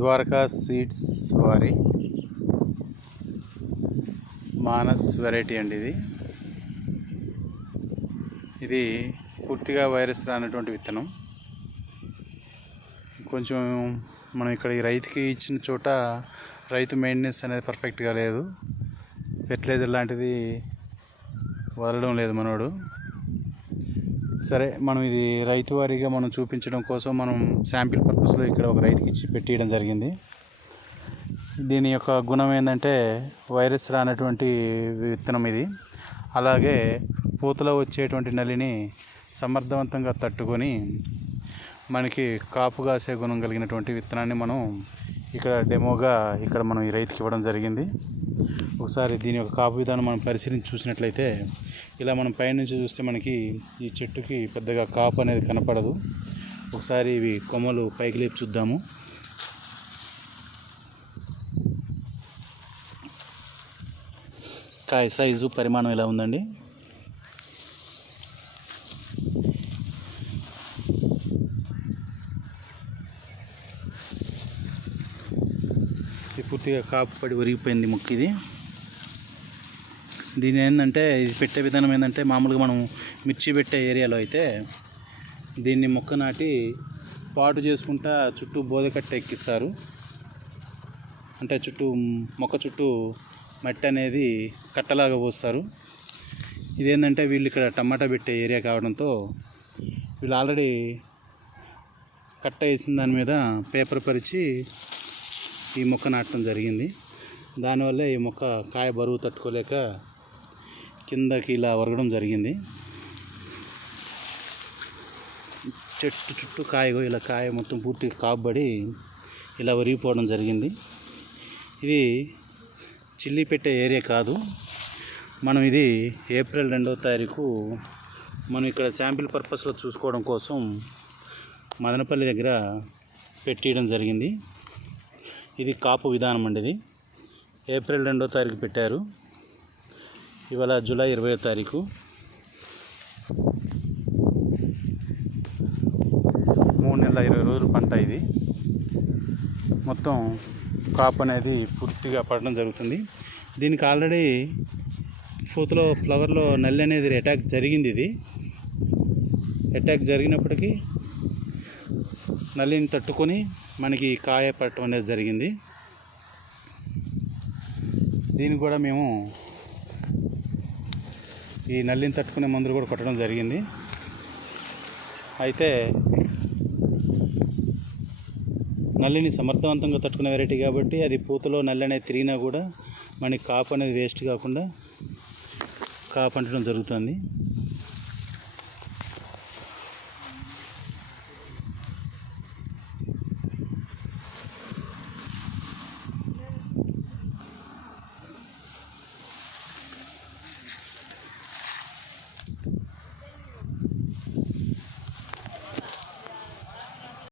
Dwaraka seeds వారి Manas variety అండి. ఇది పూర్తిగా వైరస్ రానటువంటి విత్తనం. కొంచెం మనం ఇక్కడ ఈ రైతుకి ఇచ్చిన చోట రైతు మెయింటెనెన్స్ అనేది పర్ఫెక్ట్గా లేదు. ఫెర్టిలైజర్ లాంటిది వదలడం లేదు మనోడు. సరే, మనం ఇది రైతు వారీగా మనం చూపించడం కోసం మనం శాంపిల్ పర్పస్లో ఇక్కడ ఒక రైతుకి ఇచ్చి పెట్టియడం జరిగింది. దీని యొక్క గుణం ఏంటంటే వైరస్ రానటువంటి విత్తనం ఇది. అలాగే పూతలో వచ్చేటువంటి నల్లిని సమర్థవంతంగా తట్టుకొని మనకి కాపు కాసే గుణం కలిగినటువంటి విత్తనాన్ని మనం ఇక్కడ డెమోగా ఇక్కడ మనం ఈ రైతుకి ఇవ్వడం జరిగింది. ఒకసారి దీని యొక్క కాపు విధానం మనం పరిశీలించి చూసినట్లయితే ఇలా మనం పైనుంచి చూస్తే మనకి ఈ చెట్టుకి పెద్దగా కాపు అనేది కనపడదు. ఒకసారి ఇవి కొమ్మలు పైకి లేపి చూద్దాము. కాయ సైజు పరిమాణం ఇలా ఉందండి. ఇది పూర్తిగా కాపు పడి ఒరిగిపోయింది మొక్క. ఇది దీని ఏంటంటే ఇది పెట్టే విధానం ఏంటంటే మామూలుగా మనం మిర్చి పెట్టే ఏరియాలో అయితే దీన్ని మొక్క నాటి పాటు చేసుకుంటా చుట్టూ బోదకట్ట ఎక్కిస్తారు. అంటే మొక్క చుట్టూ మట్టి అనేది కట్టలాగా పోస్తారు. ఇదేంటంటే వీళ్ళు ఇక్కడ టమాటా పెట్టే ఏరియా కావడంతో వీళ్ళు ఆల్రెడీ కట్ట వేసిన దాని మీద పేపర్ పరిచి ఈ మొక్క నాటడం జరిగింది. దానివల్ల ఈ మొక్క కాయ బరువు తట్టుకోలేక కిందకి ఇలా ఒరగడం జరిగింది. చెట్టు చుట్టూ ఇలా కాయ మొత్తం పూర్తిగా కాపబడి ఇలా ఒరిగిపోవడం జరిగింది. ఇది చిల్లీ పెట్టే ఏరియా కాదు. మనం ఇది ఏప్రిల్ 2వ తారీఖు మనం ఇక్కడ శాంపిల్ పర్పస్లో చూసుకోవడం కోసం మదనపల్లి దగ్గర పెట్టియడం జరిగింది. ఇది కాపు విధానం అండి. ఇది ఏప్రిల్ 2వ తారీఖు పెట్టారు. ఇవాళ జూలై 20వ తారీఖు. మూడు నెలల 20 రోజులు పంట. ఇది మొత్తం కాపు అనేది పూర్తిగా పడడం జరుగుతుంది. దీనికి ఆల్రెడీ పూతలో ఫ్లవర్లో నల్లి అనేది అటాక్ జరిగింది. ఇది అటాక్ జరిగినప్పటికీ నల్లిని తట్టుకొని మనకి కాయ పడటం అనేది జరిగింది. దీనికి కూడా మేము ఈ నల్లిని తట్టుకునే మందులు కూడా కొట్టడం జరిగింది. అయితే నల్లిని సమర్థవంతంగా తట్టుకునే వెరైటీ కాబట్టి అది పూతలో నల్లి అనేది తిరిగినా కూడా మనకి కాపు అనేది వేస్ట్ కాకుండా కాపు అంటడం జరుగుతుంది.